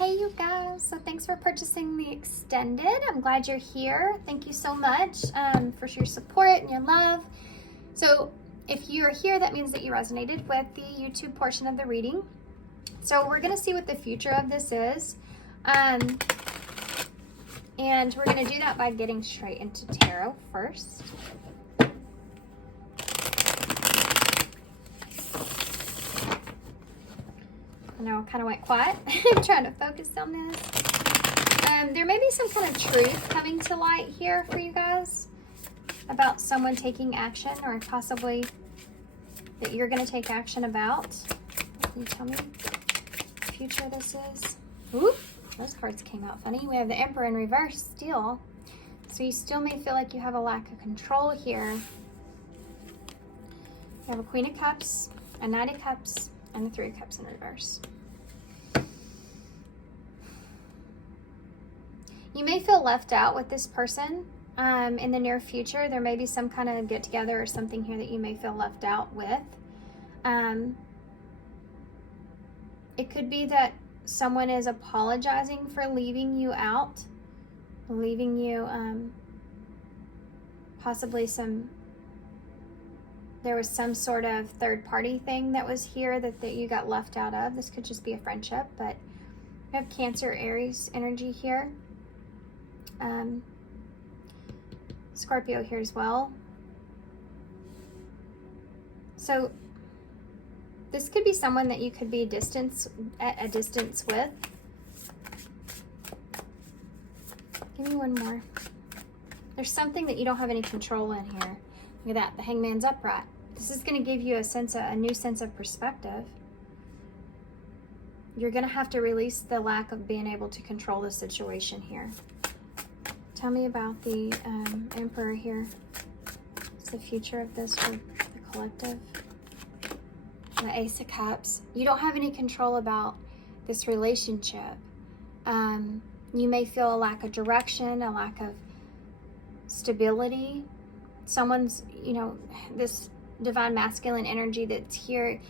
Hey you guys, so thanks for purchasing the extended. I'm glad you're here. Thank you so much for your support and your love. So if you're here, that means that you resonated with the YouTube portion of the reading. So we're going to see what the future of this is. And we're going to do that by getting straight into tarot first. I know I kind of went quiet. I'm trying to focus on this. There may be some kind of truth coming to light here for you guys about someone taking action, or possibly that you're going to take action about. Can you tell me what the future of this is? Ooh, those cards came out funny. We have the Emperor in reverse still. So you still may feel like you have a lack of control here. You have a Queen of Cups, a Knight of Cups, and the Three of Cups in reverse. You may feel left out with this person in the near future. There may be some kind of get together or something here that you may feel left out with. It could be that someone is apologizing for leaving you out, leaving you possibly there was some sort of third-party thing that was here that you got left out of. This could just be a friendship, but we have Cancer, Aries energy here. Scorpio here as well. So this could be someone that you could be at a distance with. Give me one more. There's something that you don't have any control in here. Look at that, the Hangman's upright. This is going to give you a new sense of perspective. You're going to have to release the lack of being able to control the situation here. Tell me about the Emperor here. What's the future of this for the collective? The Ace of Cups. You don't have any control about this relationship. You may feel a lack of direction, a lack of stability. Someone's, this divine masculine energy that's here,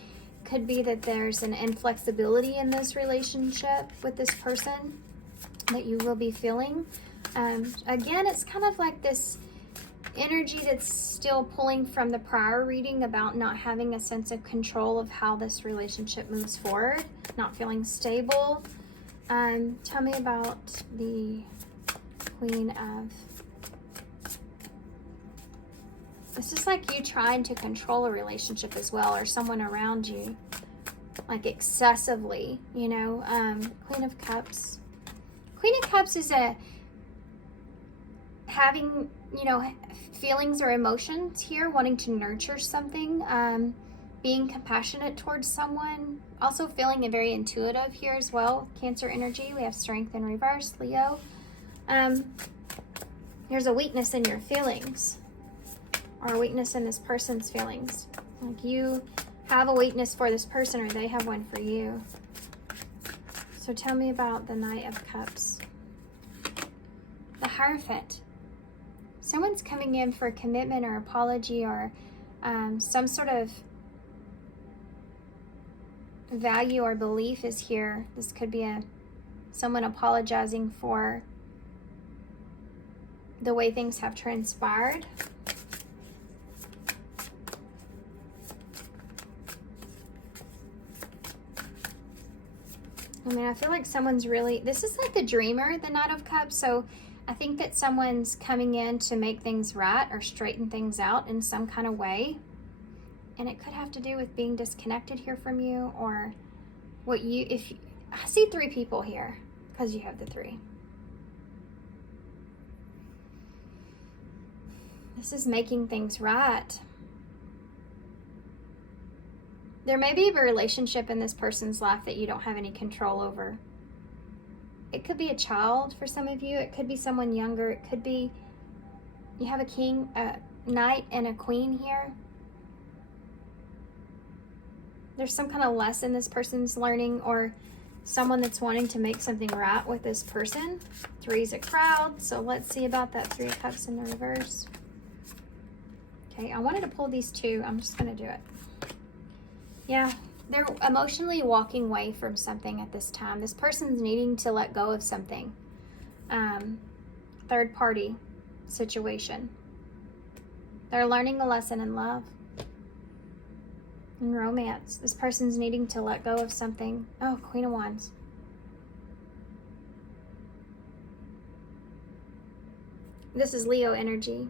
could be that there's an inflexibility in this relationship with this person that you will be feeling. Again, it's kind of like this energy that's still pulling from the prior reading about not having a sense of control of how this relationship moves forward, not feeling stable. Tell me about the Queen of... This is like you trying to control a relationship as well, or someone around you, like excessively, Queen of Cups. Queen of Cups is having, feelings or emotions here, wanting to nurture something, being compassionate towards someone, also feeling very intuitive here as well. Cancer energy, we have Strength in reverse, Leo. There's a weakness in your feelings, or a weakness in this person's feelings. Like you have a weakness for this person, or they have one for you. So tell me about the Knight of Cups. The Hierophant. Someone's coming in for a commitment or apology, or some sort of value or belief is here. This could be someone apologizing for the way things have transpired. I feel like someone's really, this is like the dreamer, the Knight of Cups. So I think that someone's coming in to make things right or straighten things out in some kind of way. And it could have to do with being disconnected here from you, or I see three people here because you have the three. This is making things right. There may be a relationship in this person's life that you don't have any control over. It could be a child for some of you. It could be someone younger. It could be you have a knight and a queen here. There's some kind of lesson this person's learning, or someone that's wanting to make something right with this person. Three's a crowd. So let's see about that Three of Cups in the reverse. Okay, I wanted to pull these two. I'm just going to do it. Yeah, they're emotionally walking away from something at this time. This person's needing to let go of something. Third party situation. They're learning a lesson in love and romance. This person's needing to let go of something. Oh, Queen of Wands. This is Leo energy.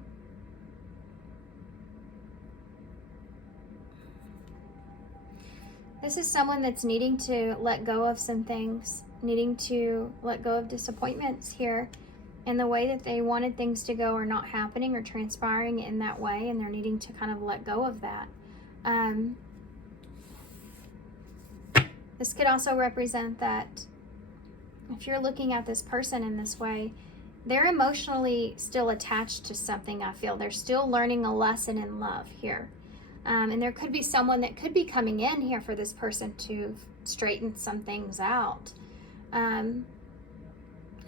This is someone that's needing to let go of some things, needing to let go of disappointments here, and the way that they wanted things to go are not happening or transpiring in that way, and they're needing to kind of let go of that. This could also represent that if you're looking at this person in this way, they're emotionally still attached to something, I feel. They're still learning a lesson in love here. And there could be someone that could be coming in here for this person to straighten some things out. And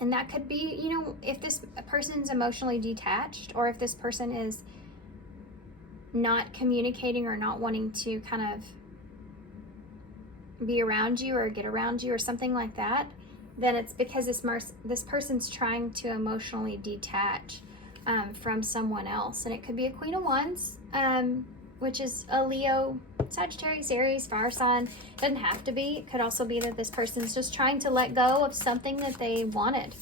that could be, you know, if this person's emotionally detached, or if this person is not communicating or not wanting to kind of be around you or get around you or something like that, then it's because this person's trying to emotionally detach from someone else. And it could be a Queen of Wands, which is a Leo, Sagittarius, Aries, fire sign. It doesn't have to be. It could also be that this person's just trying to let go of something that they wanted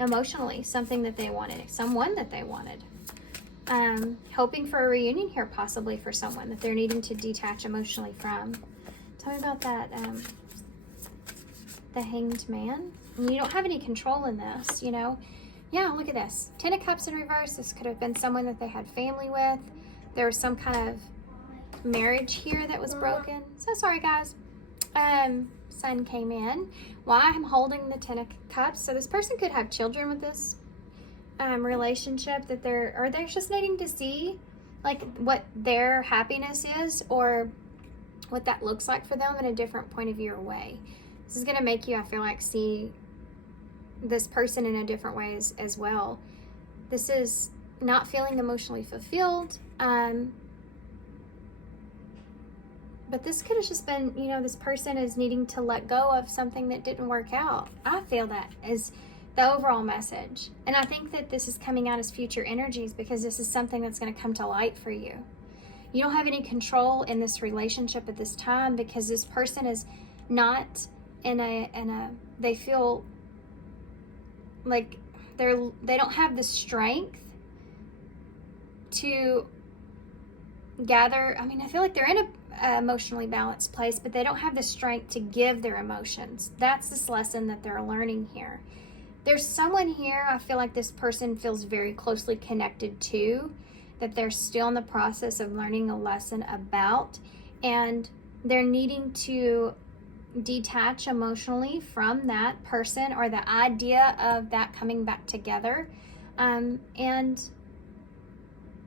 emotionally, something that they wanted, someone that they wanted. Hoping for a reunion here, possibly for someone that they're needing to detach emotionally from. Tell me about that, the Hanged Man. And you don't have any control in this, you know. Yeah, look at this. Ten of Cups in reverse. This could have been someone that they had family with. There was some kind of marriage here that was broken. So sorry, guys. Sun came in. Why I'm holding the Ten of Cups. So this person could have children with this relationship that they're just needing to see like what their happiness is, or what that looks like for them in a different point of view or way. This is going to make you, I feel like, see this person in a different way as well. This is not feeling emotionally fulfilled. But this could have just been, you know, this person is needing to let go of something that didn't work out. I feel that is the overall message. And I think that this is coming out as future energies because this is something that's going to come to light for you. You don't have any control in this relationship at this time because this person is not in a they feel like they don't have the strength to gather. I mean, I feel like they're in a emotionally balanced place, but they don't have the strength to give their emotions. That's this lesson that they're learning here. There's someone here, I feel like this person feels very closely connected to, that they're still in the process of learning a lesson about, and they're needing to detach emotionally from that person or the idea of that coming back together. And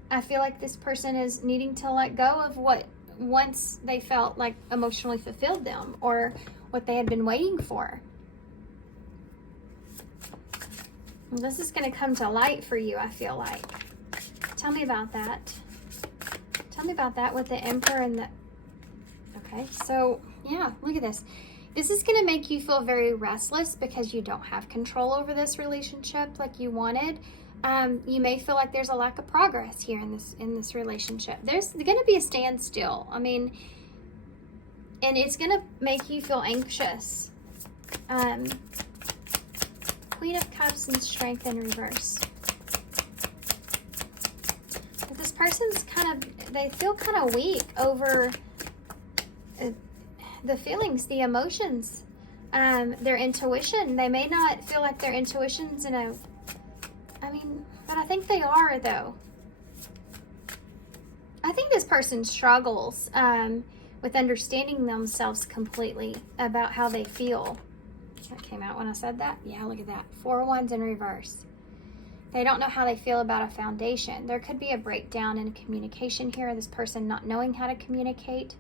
I feel like this person is needing to let go of what once they felt like emotionally fulfilled them, or what they had been waiting for. This is going to come to light for you, I feel like. Tell me about that. Tell me about that with the Emperor and the... Okay, so, yeah, look at this. This is going to make you feel very restless because you don't have control over this relationship like you wanted. You may feel like there's a lack of progress here in this relationship. There's going to be a standstill. I mean, and it's going to make you feel anxious. Queen of Cups and Strength in reverse. But this person's they feel kind of weak over the feelings, the emotions, their intuition. They may not feel like their intuition's but I think they are, though. I think this person struggles with understanding themselves completely about how they feel. That came out when I said that. Yeah, look at that. 4 of Wands in reverse. They don't know how they feel about a foundation. There could be a breakdown in communication here. This person not knowing how to communicate.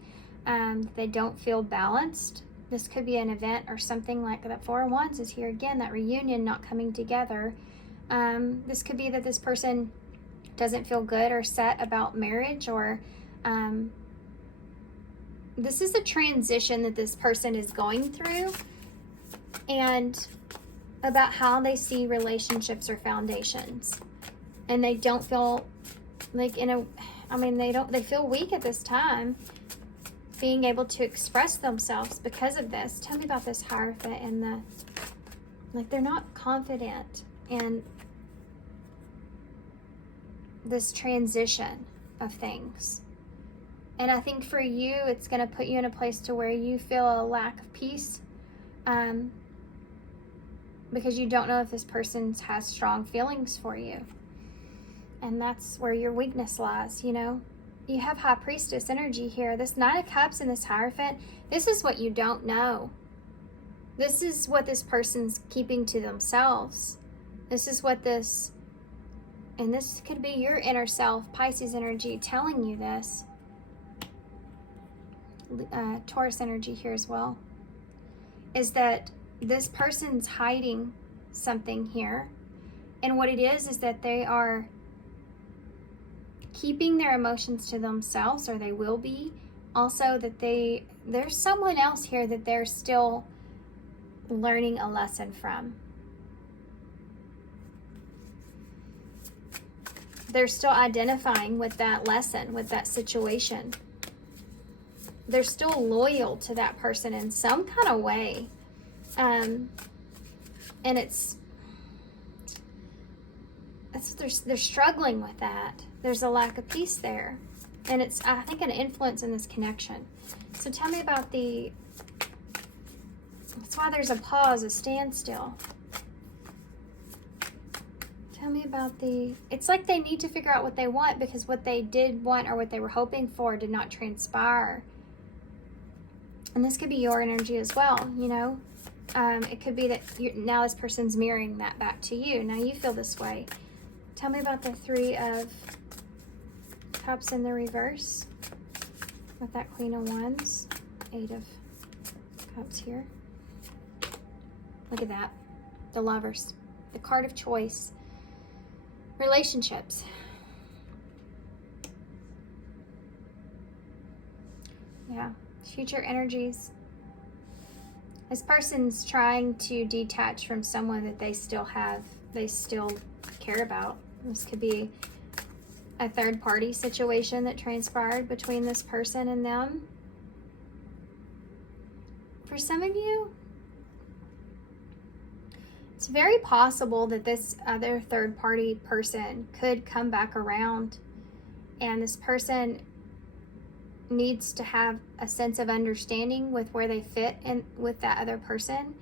They don't feel balanced. This could be an event or something like that. 4 of Wands is here again. That reunion not coming together. This could be that this person doesn't feel good or set about marriage, or this is a transition that this person is going through, and about how they see relationships or foundations. And they don't feel like they feel weak at this time being able to express themselves because of this. Tell me about this Hierophant and they're not confident in this transition of things. And I think for you, it's going to put you in a place to where you feel a lack of peace, because you don't know if this person has strong feelings for you. And that's where your weakness lies, you know. You have High Priestess energy here. This Knight of Cups and this Hierophant, this is what you don't know. This is what this person's keeping to themselves. This is what this, and this could be your inner self, Pisces energy, telling you this. Taurus energy here as well. Is that this person's hiding something here. And what it is that they are keeping their emotions to themselves, or they will be. Also that there's someone else here that they're still learning a lesson from. They're still identifying with that lesson, with that situation. They're still loyal to that person in some kind of way. And they're struggling with that. There's a lack of peace there. And it's, I think, an influence in this connection. So tell me about that's why there's a pause, a standstill. Tell me about it's like they need to figure out what they want, because what they did want or what they were hoping for did not transpire. And this could be your energy as well, you know. It could be that now this person's mirroring that back to you. Now you feel this way. Tell me about the Three of Cups in the reverse with that Queen of Wands, Eight of Cups here. Look at that. The Lovers, the card of choice. Relationships. Yeah, future energies. This person's trying to detach from someone that they still care about. This could be a third-party situation that transpired between this person and them. For some of you, it's very possible that this other third-party person could come back around, and this person needs to have a sense of understanding with where they fit in with that other person,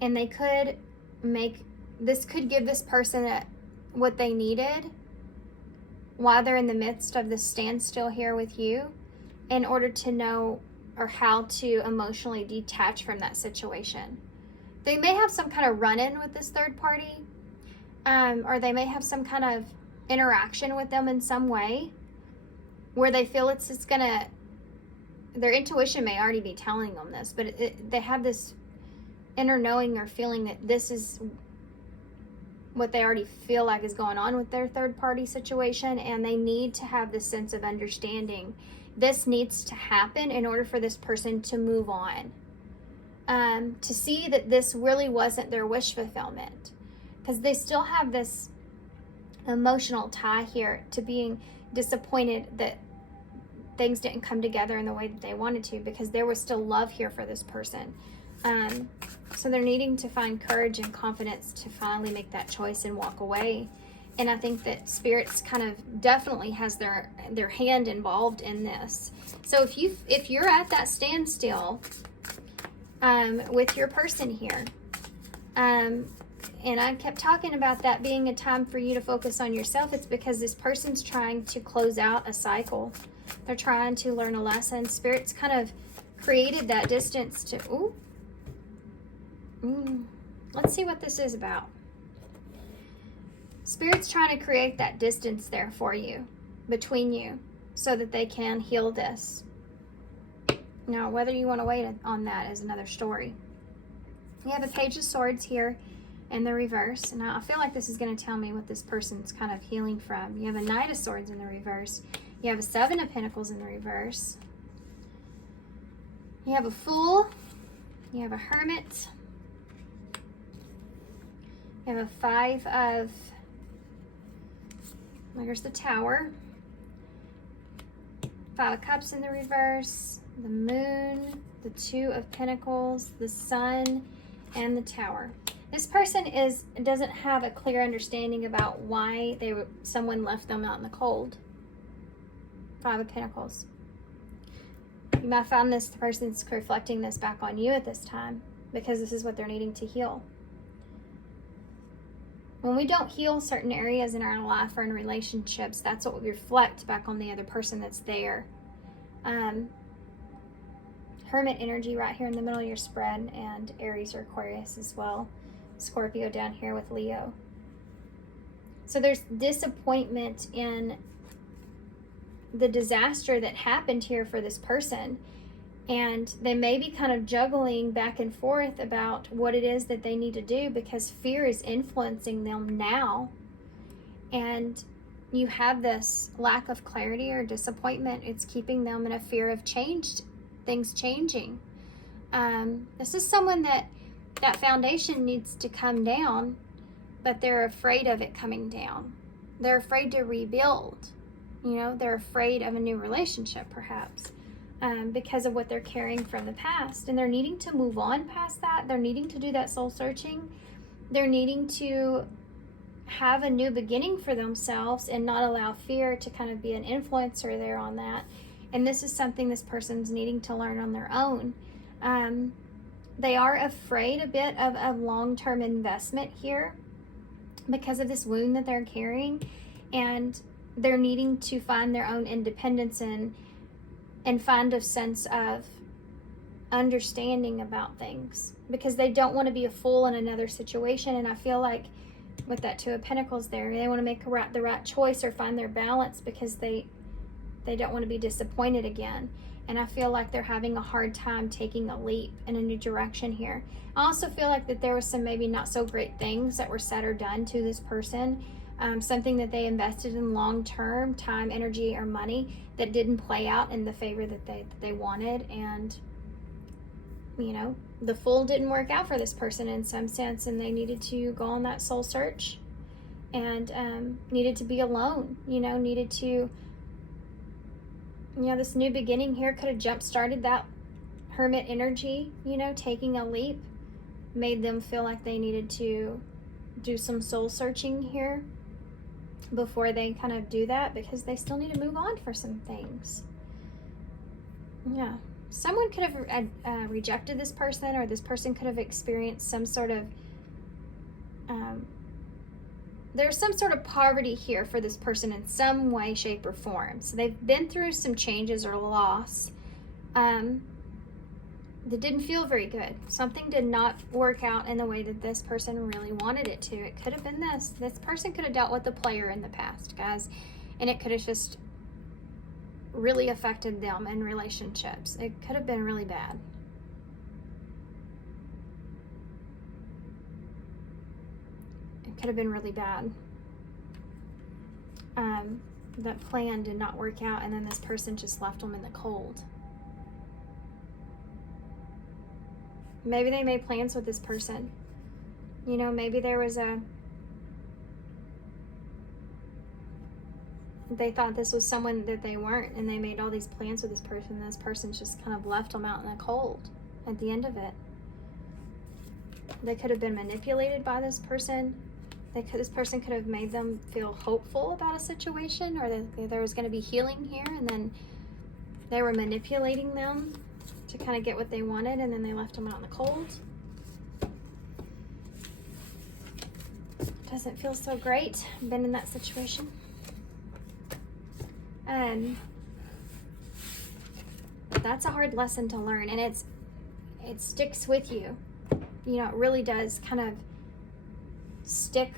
and they could give this person what they needed while they're in the midst of this standstill here with you, in order to know or how to emotionally detach from that situation. They may have some kind of run-in with this third party, or they may have some kind of interaction with them in some way where they feel it's gonna, their intuition may already be telling them this, but they have this inner knowing or feeling that this is what they already feel like is going on with their third party situation, and they need to have this sense of understanding. This needs to happen in order for this person to move on, to see that this really wasn't their wish fulfillment, because they still have this emotional tie here to being disappointed that things didn't come together in the way that they wanted to, because there was still love here for this person. So they're needing to find courage and confidence to finally make that choice and walk away. And I think that Spirits kind of definitely has their hand involved in this. So if you're at that standstill with your person here, and I kept talking about that being a time for you to focus on yourself, it's because this person's trying to close out a cycle. They're trying to learn a lesson. Spirits kind of created that distance to, let's see what this is about. Spirit's trying to create that distance there for you, between you, so that they can heal this. Now, whether you want to wait on that is another story. You have a Page of Swords here in the reverse. Now, I feel like this is going to tell me what this person's kind of healing from. You have a Knight of Swords in the reverse. You have a Seven of Pentacles in the reverse. You have a Fool. You have a Hermit. You have a 5 of, there's the Tower. 5 of Cups in the reverse. The Moon. The 2 of Pentacles. The Sun. And the Tower. This person doesn't have a clear understanding about why someone left them out in the cold. 5 of Pentacles. You might find this person's reflecting this back on you at this time because this is what they're needing to heal. When we don't heal certain areas in our life or in relationships, that's what we reflect back on the other person that's there. Hermit energy right here in the middle of your spread, and Aries or Aquarius as well. Scorpio down here with Leo. So there's disappointment in the disaster that happened here for this person, and they may be kind of juggling back and forth about what it is that they need to do because fear is influencing them now, and you have this lack of clarity or disappointment. It's keeping them in a fear of things changing. This is someone that foundation needs to come down, but they're afraid of it coming down. They're afraid to rebuild. You know, they're afraid of a new relationship, perhaps, because of what they're carrying from the past. And they're needing to move on past that. They're needing to do that soul searching. They're needing to have a new beginning for themselves and not allow fear to kind of be an influencer there on that. And this is something this person's needing to learn on their own. They are afraid a bit of a long-term investment here because of this wound that they're carrying. And they're needing to find their own independence and find a sense of understanding about things because they don't want to be a fool in another situation. And I feel like with that 2 of Pentacles there, they want to make the right choice or find their balance because they don't want to be disappointed again. And I feel like they're having a hard time taking a leap in a new direction here. I also feel like that there was some maybe not so great things that were said or done to this person. Something that they invested in long-term time, energy, or money that didn't play out in the favor that they wanted. And, you know, the Fool didn't work out for this person in some sense, and they needed to go on that soul search and needed to be alone, you know, needed to, you know, this new beginning here could have jump-started that Hermit energy, you know, taking a leap, made them feel like they needed to do some soul searching here before they kind of do that because they still need to move on for some things. Yeah. Someone could have rejected this person, or this person could have experienced some sort of there's some sort of poverty here for this person in some way, shape, or form. So they've been through some changes or loss that didn't feel very good. Something did not work out in the way that this person really wanted it to. It could have been this. This person could have dealt with a player in the past, guys, and it could have just really affected them in relationships. It could have been really bad. Could have been really bad. That plan did not work out, and then this person just left them in the cold. Maybe they made plans with this person. You know, maybe there was they thought this was someone that they weren't, and they made all these plans with this person, and this person just kind of left them out in the cold at the end of it. They could have been manipulated by this person. This person could have made them feel hopeful about a situation, or that there was going to be healing here, and then they were manipulating them to kind of get what they wanted, and then they left them out in the cold. Doesn't feel so great. Been in that situation. That's a hard lesson to learn, and it sticks with you. You know, it really does kind of stick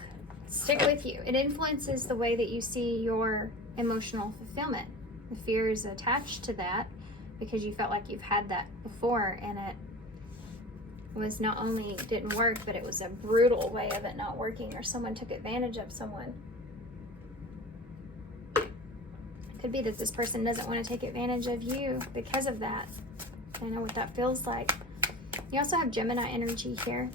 with you. It influences the way that you see your emotional fulfillment. The fear is attached to that because you felt like you've had that before, and it was not only didn't work, but it was a brutal way of it not working, or someone took advantage of someone. It could be that this person doesn't want to take advantage of you because of that, I know what that feels like. You also have Gemini energy here.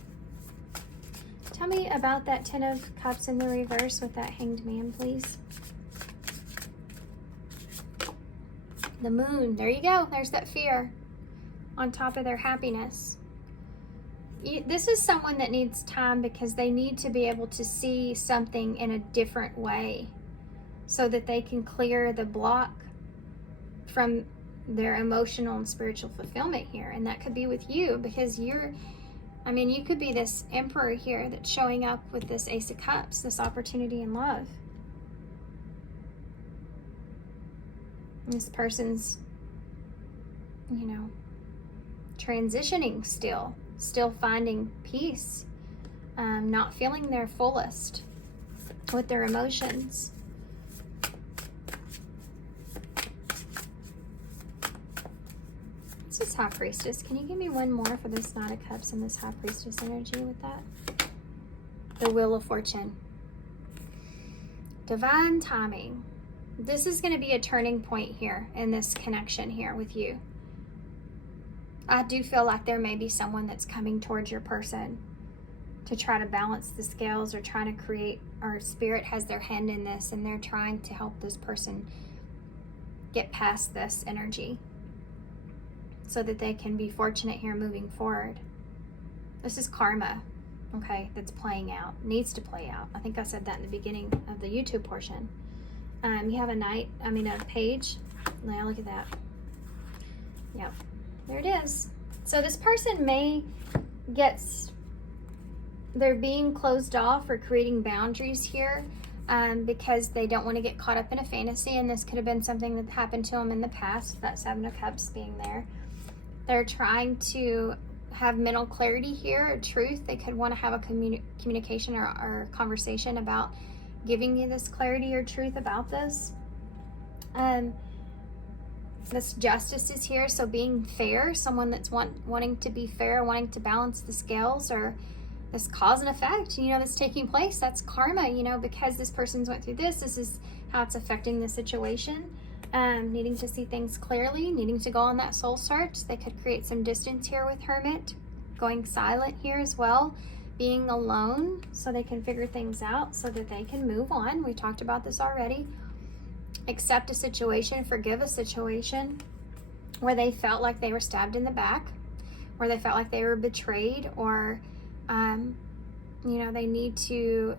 Tell me about that Ten of Cups in the reverse with that Hanged Man, please. The Moon. There you go. There's that fear on top of their happiness. This is someone that needs time because they need to be able to see something in a different way so that they can clear the block from their emotional and spiritual fulfillment here. And that could be with you because you could be this Emperor here that's showing up with this Ace of Cups, this opportunity in love. This person's, transitioning still finding peace, not feeling their fullest with their emotions. This is High Priestess. Can you give me one more for this Knight of Cups and this High Priestess energy with that? The Wheel of Fortune. Divine timing. This is going to be a turning point here in this connection here with you. I do feel like there may be someone that's coming towards your person to try to balance the scales or trying to create, or Spirit has their hand in this and they're trying to help this person get past this energy so that they can be fortunate here moving forward. This is karma, okay, that's playing out, needs to play out. I think I said that in the beginning of the YouTube portion. You have a page. Now look at that. Yep. There it is. So this person they're being closed off or creating boundaries here because they don't want to get caught up in a fantasy, and this could have been something that happened to them in the past, that Seven of Cups being there. They're trying to have mental clarity here, or truth. They could want to have a communication or conversation about giving you this clarity or truth about this. This Justice is here, so being fair, someone that's wanting to be fair, wanting to balance the scales, or this cause and effect, that's taking place. That's karma, because this person's went through this is how it's affecting the situation. Needing to see things clearly, needing to go on that soul search. They could create some distance here with Hermit, going silent here as well, being alone so they can figure things out so that they can move on. We talked about this already. Accept a situation, forgive a situation where they felt like they were stabbed in the back, where they felt like they were betrayed, or they need to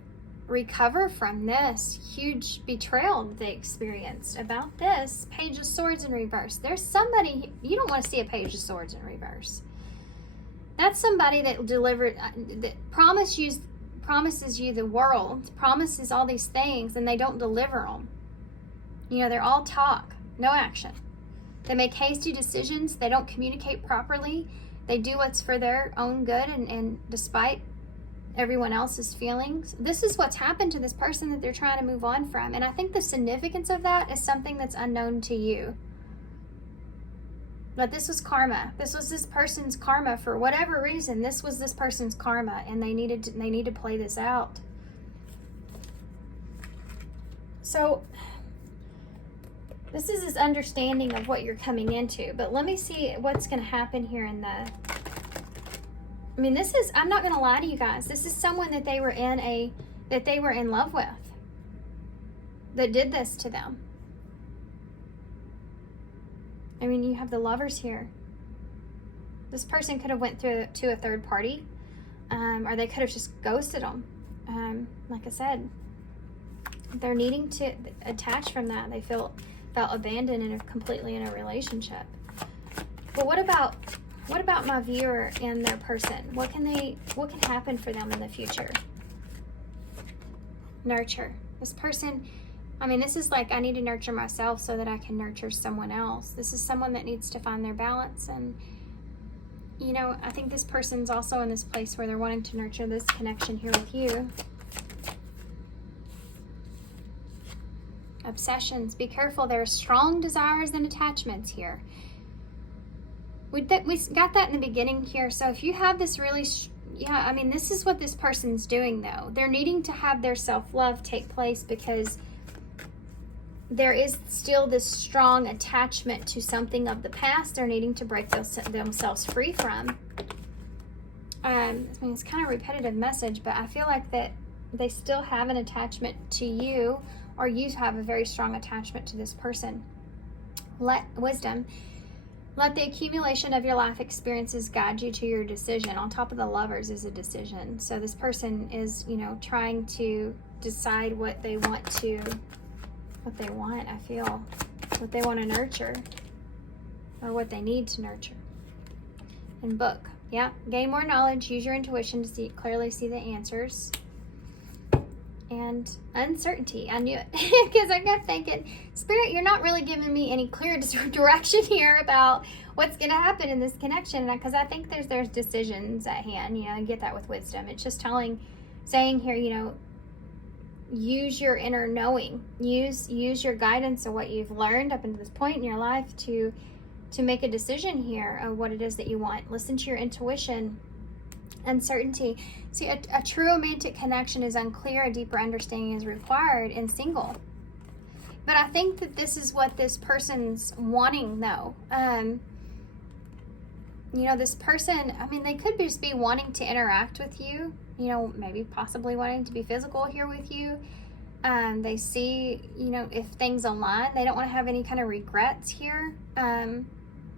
recover from this huge betrayal that they experienced. About this Page of Swords in reverse, there's somebody, you don't want to see a Page of Swords in reverse. That's somebody that that promises you the world, promises all these things, and they don't deliver them. They're all talk, no action. They make hasty decisions. They don't communicate properly. They do what's for their own good, and despite everyone else's feelings. This is what's happened to this person that they're trying to move on from. And I think the significance of that is something that's unknown to you. But this was karma. This was this person's karma for whatever reason. This was this person's karma, and they need to play this out. So this is this understanding of what you're coming into. But let me see what's going to happen here in the... I'm not going to lie to you guys. This is someone that they were in love with, that did this to them. You have the Lovers here. This person could have went to a third party, or they could have just ghosted them. Like I said, they're needing to attach from that. They felt abandoned and completely in a relationship. But what about my viewer and their person? What can happen for them in the future? Nurture. This person, this is like, I need to nurture myself so that I can nurture someone else. This is someone that needs to find their balance. And, I think this person's also in this place where they're wanting to nurture this connection here with you. Obsessions. Be careful. There are strong desires and attachments here. We got that in the beginning here. So if you have this really, this is what this person's doing though. They're needing to have their self-love take place because there is still this strong attachment to something of the past they're needing to break themselves free from. I mean, it's kind of a repetitive message, but I feel like that they still have an attachment to you, or you have a very strong attachment to this person. Wisdom. Let the accumulation of your life experiences guide you to your decision. On top of the Lovers is a decision. So this person is, you know, trying to decide what they want, I feel. What they want to nurture. Or what they need to nurture. And Book. Yeah. Gain more knowledge. Use your intuition to clearly see the answers. And Uncertainty. I knew it because I kept thinking, Spirit, you're not really giving me any clear direction here about what's going to happen in this connection. Because I think there's decisions at hand. You know, I get that with Wisdom. It's just saying here, you know, use your inner knowing. Use your guidance of what you've learned up until this point in your life to make a decision here of what it is that you want. Listen to your intuition. Uncertainty. See, a true romantic connection is unclear. A deeper understanding is required in single. But I think that this is what this person's wanting, though. You know, this person, I mean, they could just be wanting to interact with you. You know, maybe possibly wanting to be physical here with you. They see, you know, if things align. They don't want to have any kind of regrets here.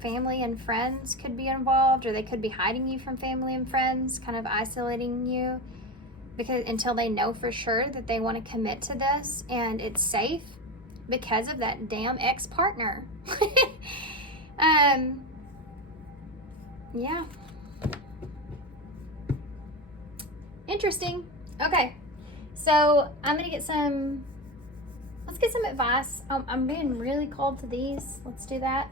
Family and friends could be involved, or they could be hiding you from family and friends, kind of isolating you, because until they know for sure that they want to commit to this and it's safe because of that damn ex-partner. Yeah. Interesting. Okay. So I'm going to get let's get some advice. I'm being really cold to these. Let's do that.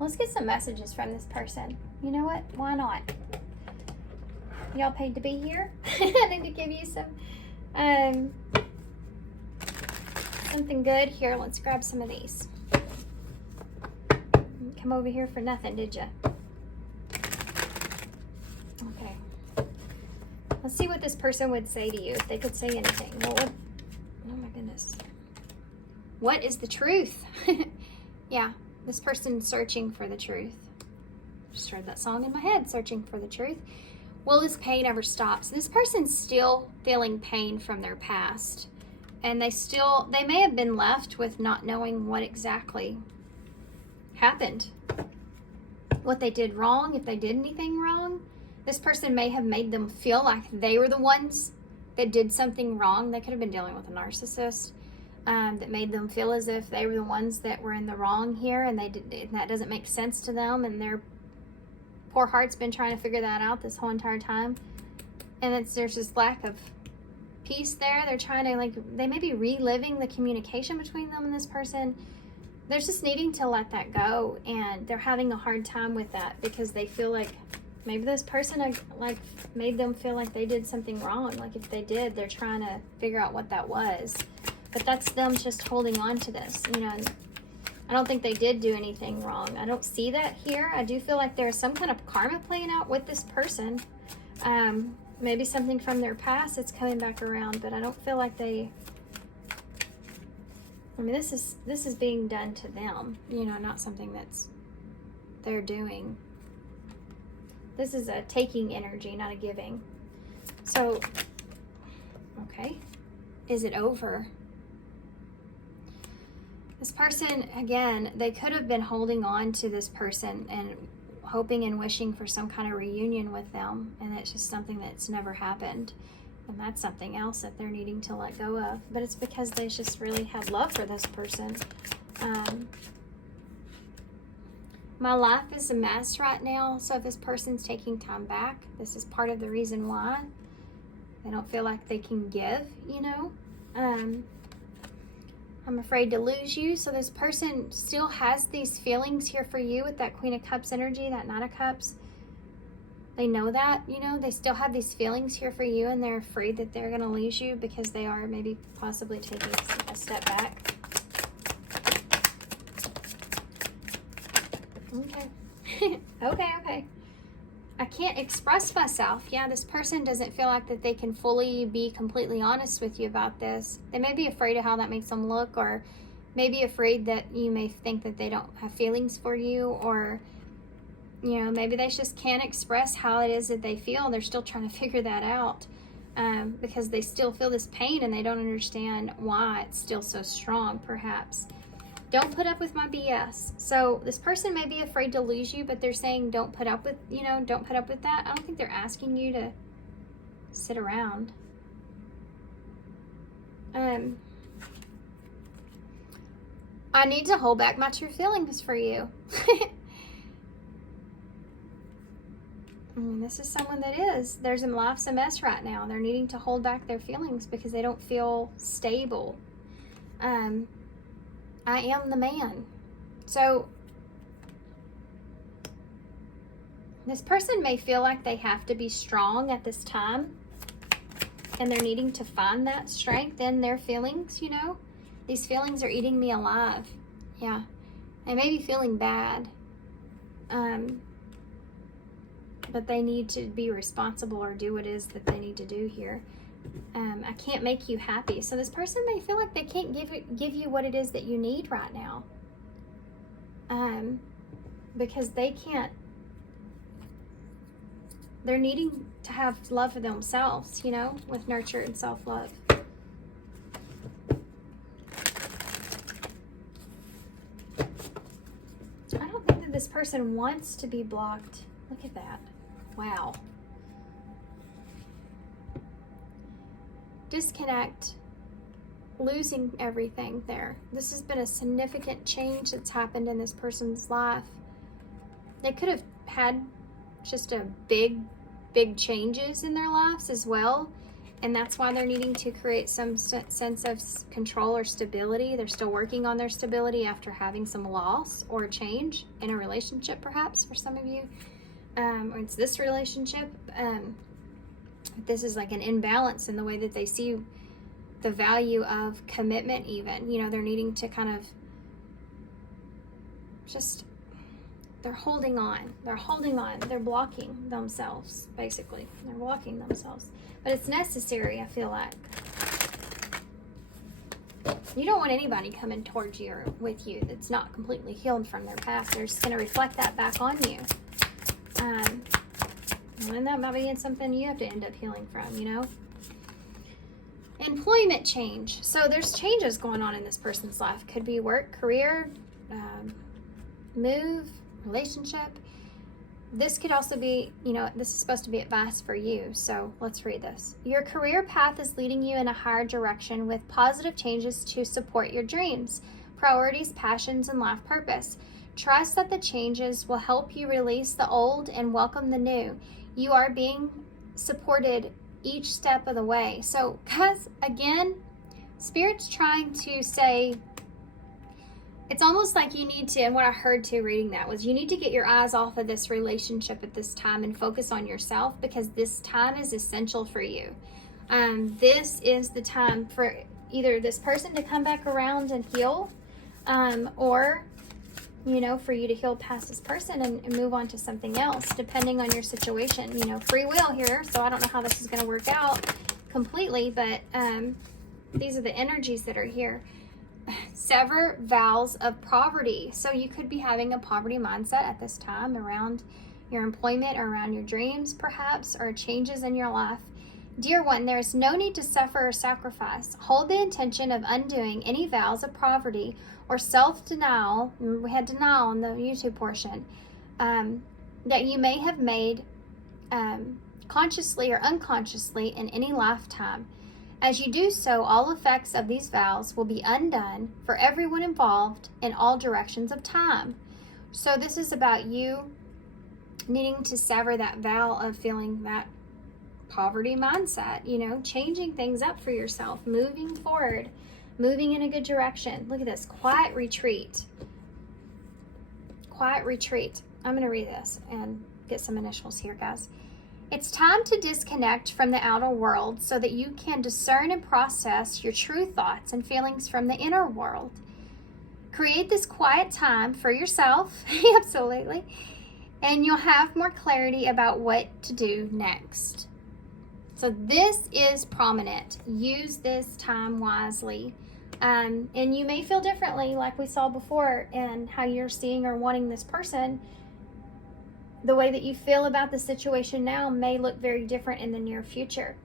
Let's get some messages from this person. You know what? Why not? Y'all paid to be here. I need to give you something good here. Let's grab some of these. Come over here for nothing, did you? Okay. Let's see what this person would say to you if they could say anything. Oh my goodness. What is the truth? Yeah. This person's searching for the truth. Just heard that song in my head, searching for the truth. Will this pain ever stop? So this person's still feeling pain from their past. And they may have been left with not knowing what exactly happened. What they did wrong, if they did anything wrong. This person may have made them feel like they were the ones that did something wrong. They could have been dealing with a narcissist. That made them feel as if they were the ones that were in the wrong here, and that doesn't make sense to them, and their poor heart's been trying to figure that out this whole entire time. And there's this lack of peace there. They're trying to, they may be reliving the communication between them and this person. They're just needing to let that go, and they're having a hard time with that because they feel like maybe this person made them feel like they did something wrong. Like if they did, they're trying to figure out what that was. But that's them just holding on to this, you know. I don't think they did do anything wrong. I don't see that here. I do feel like there's some kind of karma playing out with this person. Maybe something from their past that's coming back around, but I don't feel like I mean, this is being done to them, you know, not something they're doing. This is a taking energy, not a giving. So, okay. Is it over? This person, again, they could have been holding on to this person and hoping and wishing for some kind of reunion with them, and it's just something that's never happened. And that's something else that they're needing to let go of. But it's because they just really have love for this person. My life is a mess right now, so if this person's taking time back, this is part of the reason why. They don't feel like they can give, you know. I'm afraid to lose you. So this person still has these feelings here for you with that Queen of Cups energy, that Knight of Cups. They know that, you know, they still have these feelings here for you, and they're afraid that they're going to lose you because they are maybe possibly taking a step back. Okay. Okay. I can't express myself. Yeah, this person doesn't feel like that they can fully be completely honest with you about this. They may be afraid of how that makes them look, or maybe afraid that you may think that they don't have feelings for you, or, you know, maybe they just can't express how it is that they feel. They're still trying to figure that out, because they still feel this pain and they don't understand why it's still so strong, perhaps. Don't put up with my BS. So this person may be afraid to lose you, but they're saying don't put up with, you know, don't put up with that. I don't think they're asking you to sit around. I need to hold back my true feelings for you. I mean, this is someone that is. There's in life's a mess right now. They're needing to hold back their feelings because they don't feel stable. I am the man. So this person may feel like they have to be strong at this time, and they're needing to find that strength in their feelings, you know. These feelings are eating me alive. Yeah. They may be feeling bad. But they need to be responsible or do what it is that they need to do here. I can't make you happy. So this person may feel like they can't give you what it is that you need right now. Because they can't. They're needing to have love for themselves, you know, with nurture and self-love. I don't think that this person wants to be blocked. Look at that. Wow. Disconnect. Losing everything there. This has been a significant change that's happened in this person's life. They could have had just a big changes in their lives as well. And that's why they're needing to create some sense of control or stability. They're still working on their stability after having some loss or change in a relationship, perhaps, for some of you. Or it's this relationship. This is like an imbalance in the way that they see the value of commitment even. You know, they're needing to kind of just... They're holding on. They're holding on. They're blocking themselves, basically. They're blocking themselves. But it's necessary, I feel like. You don't want anybody coming towards you or with you that's not completely healed from their past. They're just going to reflect that back on you. And that might be something you have to end up healing from, you know? Employment change. So there's changes going on in this person's life. Could be work, career, move, relationship. This could also be, you know, this is supposed to be advice for you. So let's read this. Your career path is leading you in a higher direction with positive changes to support your dreams, priorities, passions, and life purpose. Trust that the changes will help you release the old and welcome the new. You are being supported each step of the way. So guys, again, Spirit's trying to say, it's almost like you need to, and what I heard too reading that was you need to get your eyes off of this relationship at this time and focus on yourself, because this time is essential for you. This is the time for either this person to come back around and heal, or, you know, for you to heal past this person and move on to something else, depending on your situation. You know, free will here, so I don't know how this is going to work out completely, but these are the energies that are here. Sever vows of poverty. So you could be having a poverty mindset at this time around your employment or around your dreams, perhaps, or changes in your life. Dear one, there is no need to suffer or sacrifice. Hold the intention of undoing any vows of poverty or self-denial. We had denial in the YouTube portion, that you may have made consciously or unconsciously in any lifetime. As you do so, all effects of these vows will be undone for everyone involved in all directions of time. So this is about you needing to sever that vow of feeling that poverty mindset, you know, changing things up for yourself, moving forward, moving in a good direction. Look at this, quiet retreat. Quiet retreat. I'm going to read this and get some initials here, guys. It's time to disconnect from the outer world so that you can discern and process your true thoughts and feelings from the inner world. Create this quiet time for yourself, absolutely, and you'll have more clarity about what to do next. So this is prominent. Use this time wisely. And you may feel differently, like we saw before, in how you're seeing or wanting this person. The way that you feel about the situation now may look very different in the near future.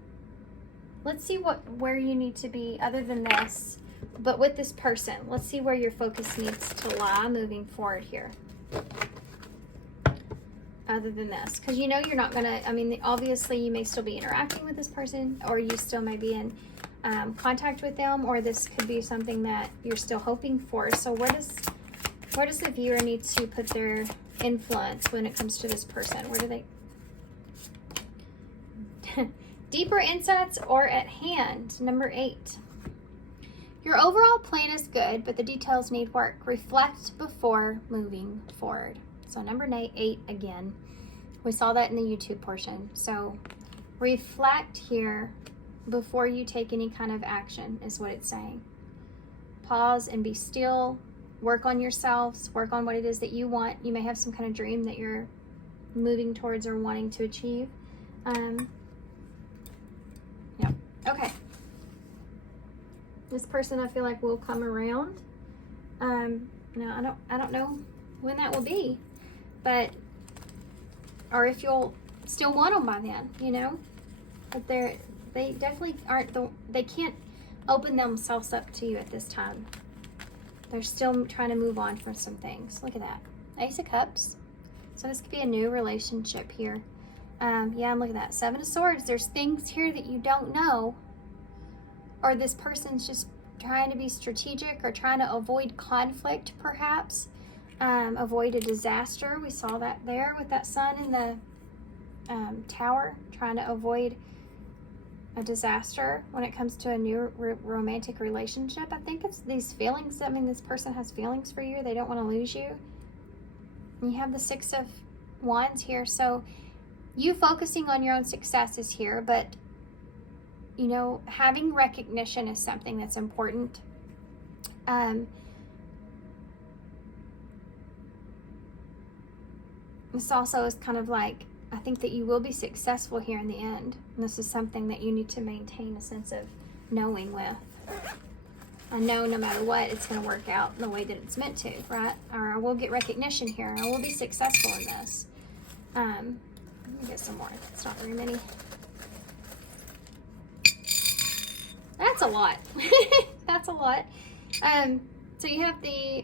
Let's see where you need to be other than this, but with this person. Let's see where your focus needs to lie moving forward here. Other than this, because you know you're not gonna, I mean, obviously you may still be interacting with this person, or you still may be in contact with them, or this could be something that you're still hoping for. So where does the viewer need to put their influence when it comes to this person? Where do they? Deeper insights or at hand. Number 8. Your overall plan is good, but the details need work. Reflect before moving forward. So number 8 again. We saw that in the YouTube portion. So reflect here before you take any kind of action is what it's saying. Pause and be still. Work on yourselves. Work on what it is that you want. You may have some kind of dream that you're moving towards or wanting to achieve. Yeah. Okay. This person, I feel like, will come around. No, I don't know when that will be, but, or if you'll still want them by then, you know. But they definitely aren't they can't open themselves up to you at this time. They're still trying to move on from some things. Look at that. Ace of Cups. So this could be a new relationship here. Yeah, and look at that. 7 of Swords. There's things here that you don't know. Or this person's just trying to be strategic or trying to avoid conflict, perhaps. Avoid a disaster. We saw that there with that sun in the tower. Trying to avoid a disaster when it comes to a new romantic relationship. I think it's these feelings. I mean, this person has feelings for you. They don't want to lose you. And you have the 6 of Wands here. So you focusing on your own success is here, but you know, having recognition is something that's important. This also is kind of like, I think that you will be successful here in the end. And this is something that you need to maintain a sense of knowing with. I know no matter what, it's going to work out in the way that it's meant to, right? Or I will get recognition here. I will be successful in this. Let me get some more. It's not very many. That's a lot. That's a lot. So you have the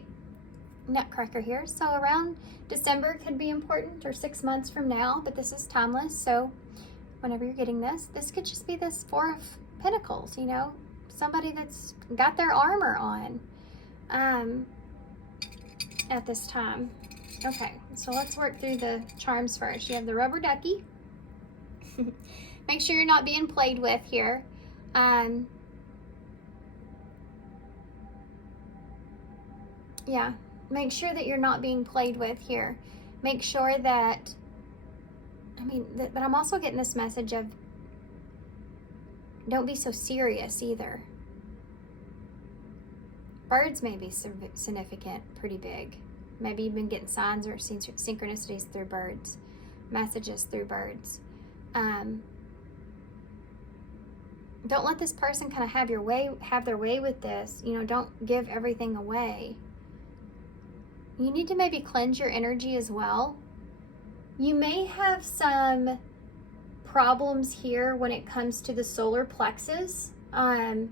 Nutcracker here. So around December could be important, or 6 months from now, but this is timeless. So whenever you're getting this could just be this 4 of Pentacles, you know, somebody that's got their armor on at this time. Okay, so let's work through the charms first. You have the rubber ducky. Make sure you're not being played with here. Yeah, make sure that you're not being played with here. Make sure that, but I'm also getting this message of don't be so serious either. Birds may be significant, pretty big. Maybe you've been getting signs or synchronicities through birds, messages through birds. Don't let this person kind of have their way with this. You know, don't give everything away. You need to maybe cleanse your energy as well. You may have some problems here when it comes to the solar plexus. You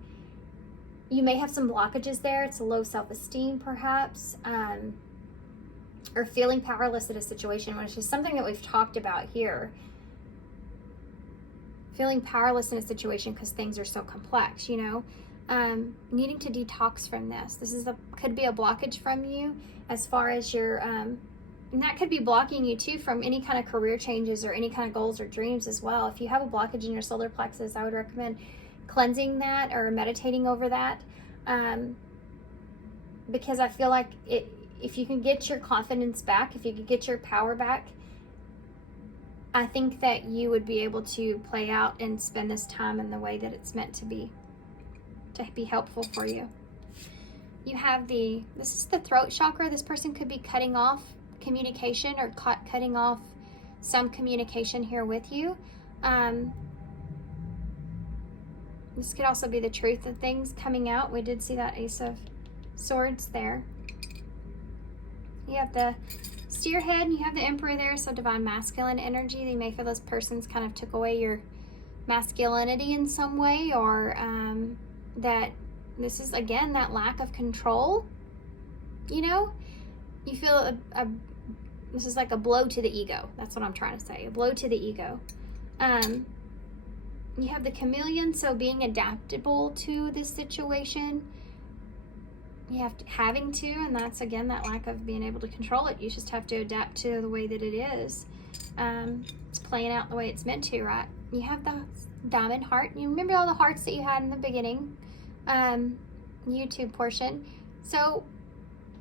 may have some blockages there. It's a low self-esteem, perhaps, or feeling powerless in a situation, which is something that we've talked about here. Feeling powerless in a situation because things are so complex, you know. Needing to detox from this. This could be a blockage from you as far as your, and that could be blocking you too from any kind of career changes or any kind of goals or dreams as well. If you have a blockage in your solar plexus, I would recommend cleansing that or meditating over that, because I feel like if you can get your confidence back, if you could get your power back, I think that you would be able to play out and spend this time in the way that it's meant to be helpful for you. You have this is the throat chakra. This person could be cutting off communication or cutting off some communication here with you. This could also be the truth of things coming out. We did see that Ace of Swords there. You have the Steerhead and you have the Emperor there, so divine masculine energy. You may feel those persons kind of took away your masculinity in some way, or that this is, again, that lack of control. You know, you feel this is like a blow to the ego. That's what I'm trying to say, a blow to the ego. You have the Chameleon, so being adaptable to this situation. You have to, having to, and that's, again, that lack of being able to control it. You just have to adapt to the way that it is. It's playing out the way it's meant to, right? You have the Diamond Heart. You remember all the hearts that you had in the beginning YouTube portion. So,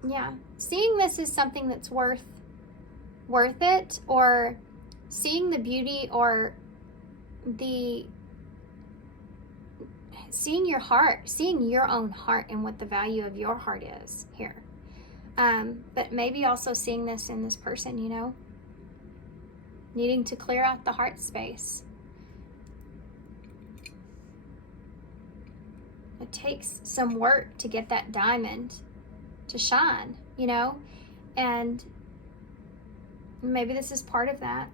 yeah, seeing this as something that's worth it, or seeing the beauty, or seeing your heart, seeing your own heart and what the value of your heart is here. But maybe also seeing this in this person, you know, needing to clear out the heart space. It takes some work to get that diamond to shine, you know, and maybe this is part of that.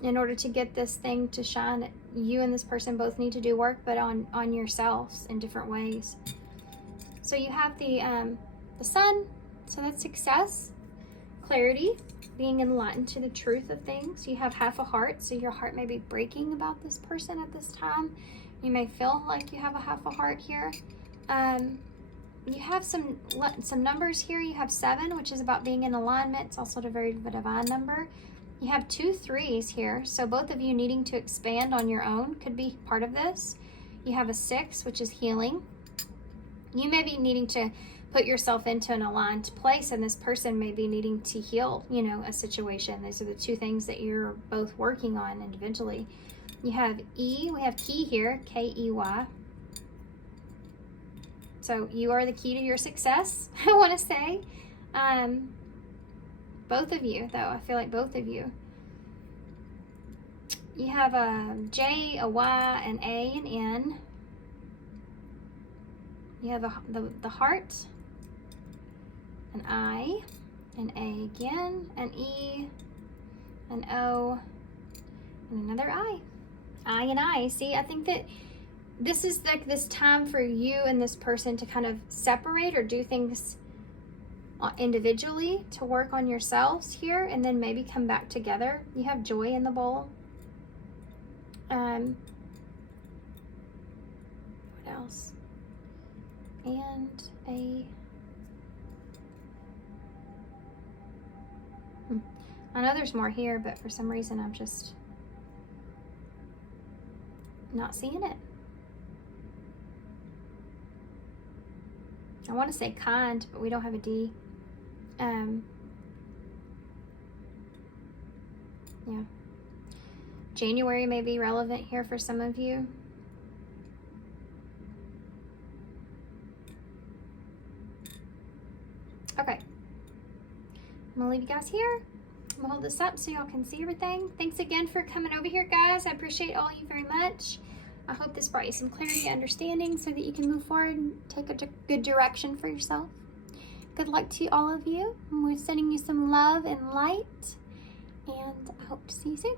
In order to get this thing to shine, you and this person both need to do work, but on yourselves in different ways. So you have the Sun, so that's success, clarity, being enlightened to the truth of things. You have half a heart, so your heart may be breaking about this person at this time. You may feel like you have a half a heart here. You have some numbers here. You have 7, which is about being in alignment. It's also a very divine number. You have 2 3s here, so both of you needing to expand on your own could be part of this. You have a 6, which is healing. You may be needing to put yourself into an aligned place, and this person may be needing to heal, you know, a situation. Those are the 2 things that you're both working on individually. You have E, we have key here, K-E-Y. So you are the key to your success, I want to say. Both of you, though, I feel like both of you. You have a J, a Y, an A, an N. You have the heart, an I, an A again, an E, an O, and another I. I and I. See, I think that this is like this time for you and this person to kind of separate or do things individually to work on yourselves here, and then maybe come back together. You have joy in the bowl. What else? And I know there's more here, but for some reason I'm just not seeing it. I want to say kind, but we don't have a D. Yeah. January may be relevant here for some of you. Okay. I'm gonna leave you guys here. I'm gonna hold this up so y'all can see everything. Thanks again for coming over here, guys. I appreciate all you very much. I hope this brought you some clarity and understanding so that you can move forward and take a good direction for yourself. Good luck to all of you. We're sending you some love and light, and I hope to see you soon.